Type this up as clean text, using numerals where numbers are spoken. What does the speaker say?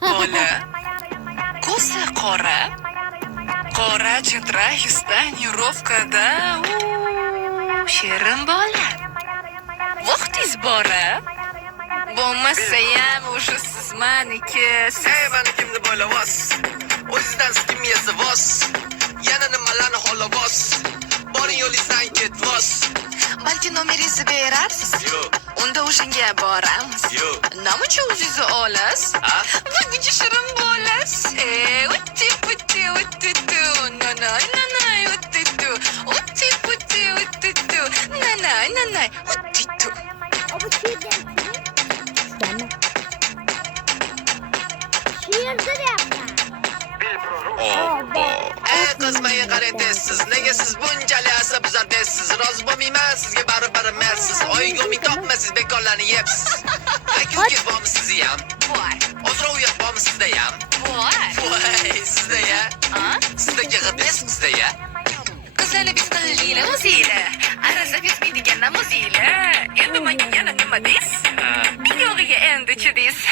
Bola, ko'zi qora, qora chitra yuzdan yurovkada. Shirin bola. Vaqtingiz bora. Bo'lmasayam o'sha siz maniki. Ey manikimni bo'lavos. O'zidan kim yesa vos. Yana nimalarni xolavos. Boring yo'lingizdan ketvos. Balki nomeringizni berarsiz. Yo'q. Unda o'shanga boramiz. Yo'q. Nima uchun o'zingizni olasiz? Ha? Va buncha shirin bo'lasiz. Utti putti uttitu. Nanay nanay uttitu. Utti putti uttitu. Nanay nanay uttitu. Ama şiirden isteme. Şiirdir yapma. Ey qizmaga qaraysiz, nega siz bunchalik asabzor deysiz? Rozi bo'lmayman sizga baribir mersiz. Oyiga umid topmasiz, bekorlarni yebsiz. Aka-uka bormi sizni ham? Bor. Ozroq uyat bormi sizda ham? Bor. Voy, sizda ya. Ha? Sizdagi g'ibes sizda ya. Qizlarni biz qilinglar o'zinglar. Arasa bitmaydigandan o'zinglar. Endi menga yana nima deysiz? Yog'iga endi chi deysiz.